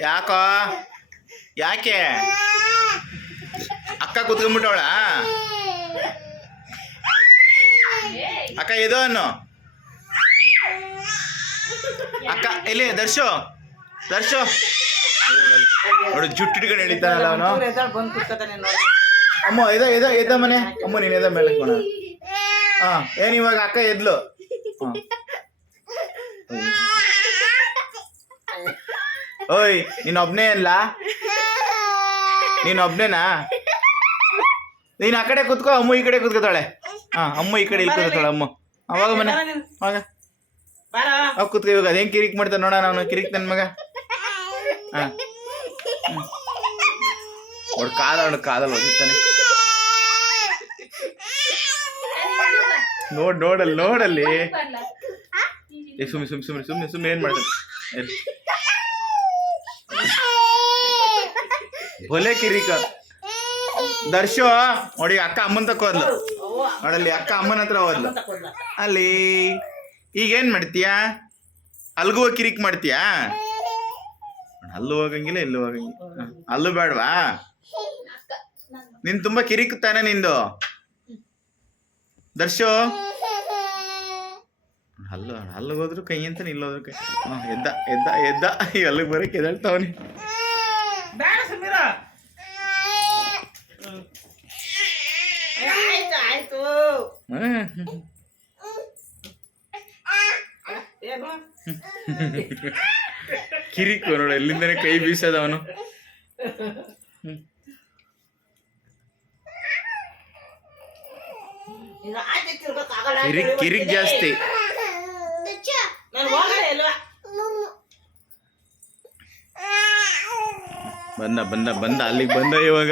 ಯಾಕೋ? ಯಾಕೆ? ಅಕ್ಕ ಕುತ್ಕೊಂಡ್ಬಿಟ್ಟವಳ? ಅಕ್ಕ ಇದು ಅನ್ನು. ಅಕ್ಕ ಇಲ್ಲಿ ದರ್ಶು? ದರ್ಶು? ನೋಡು ಜುಟ್ಟು ಹೇಳಿದ್ದಾನಲ್ಲ ಅವನು. ಅಮ್ಮ ಇದ ಇದ ಎದ್ದ ಮನೆ? ಅಮ್ಮ ನೀನ್ ಎದ ಮೇಲೆ ಕೋಣ ಹಾ ಏನ್ ಇವಾಗ ಅಕ್ಕ ಎದ್ಲು? ಹಾ. ಓಯ್ ನೀನ್ ಒಬ್ನೇ ಅಲ್ಲ? ನೀನ್ ಒಬ್ನೇನಾ? ನೀನ್ ಆ ಕಡೆ ಕುತ್ಕೋ ಅಮ್ಮ ಈ ಕಡೆ ಕುತ್ಕೋತಾಳೆ. ಹಾ ಅಮ್ಮ ಈ ಕಡೆ ಇಲ್ಲಿ ಕುತ್ಕೋತಾಳೆ ಅಮ್ಮ. ಅವಾಗ ಮನೆ ಅವಾಗ. ಬಾರ. ಅವ್ ಕುತ್ಕೋ ಇವಾಗ ಅದೇನ್ ಕಿರಿಕ್ ಮಾಡ್ತಾನೆ ನೋಡ ಅವನು ಕಿರಿಕ್ ನನ್ ಮಗ. ಹಾ. ಅವ್ಳು ಕಾಲ ಕಾದಲ್ ಕಾಲಲ್ಲಿ ಹೋಗಿರ್ತಾನೆ ನೋಡ್ ನೋಡಲ್ಲಿ ನೋಡಲ್ಲಿ. ಸುಮ್ಮನೆ ಸುಮ್ಮನೆ ಸುಮ್ಮನೆ ಸುಮ್ಮನೆ ಸುಮ್ಮನೆ ಏನ್ ಮಾಡ್ತಾನೆ ಭಲೆ ಕಿರಿಕ. ದರ್ಶು, ನೋಡಿ ಅಕ್ಕ ಅಮ್ಮನ ತಕ್ಕ ಹೋದ್ಲು. ನೋಡಲ್ಲಿ ಅಕ್ಕ ಅಮ್ಮನ ಹತ್ರ ಹೋದ್ಲು. ಅಲ್ಲಿ ಈಗೇನ್ ಮಾಡ್ತೀಯಾ? ಅಲ್ಗೂ ಹೋಗ್ ಕಿರಿಕ್ ಮಾಡ್ತೀಯಾ? ಅಲ್ಲೂ ಹೋಗಂಗಿಲ್ಲ, ಇಲ್ಲೂ ಹೋಗಂಗಿಲ್ಲ. ಅಲ್ಲೂ ಬೇಡವಾ ನಿನ್ ತುಂಬಾ ಕಿರಿಕ್ ತಾನೆ ನಿಂದು. ದರ್ಶೋ. ಅಲ್ಲೂ, ಅಲ್ಲಿಗೆ ಹೋದ್ರು ಕೈ ಅಂತ ಇಲ್ಲೋದ್ರು ಕೈ. ಎದ್ದ ಎದ್ದ ಎದ್ದ. ಅಲ್ಲಿಗೆ ಬರಕ್ಕೆ ಎದ್ದಾಳ್ತಾವನಿ ಆಯ್ತು ಆಯ್ತು ಏನು ಕಿರಿಕು ನೋಡ ಎಲ್ಲಿಂದನೇ ಕೈ ಬೀಸದ ಅವನು? ಕಿರಿಕ್ ಕಿರಿಕ್ ಜಾಸ್ತಿ. ಬಂದ ಬಂದ ಬಂದ ಅಲ್ಲಿಗೆ ಬಂದ ಇವಾಗ.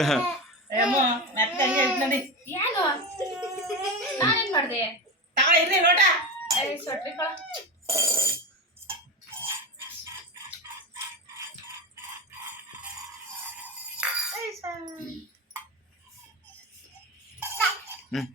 ಹ್ಮ್.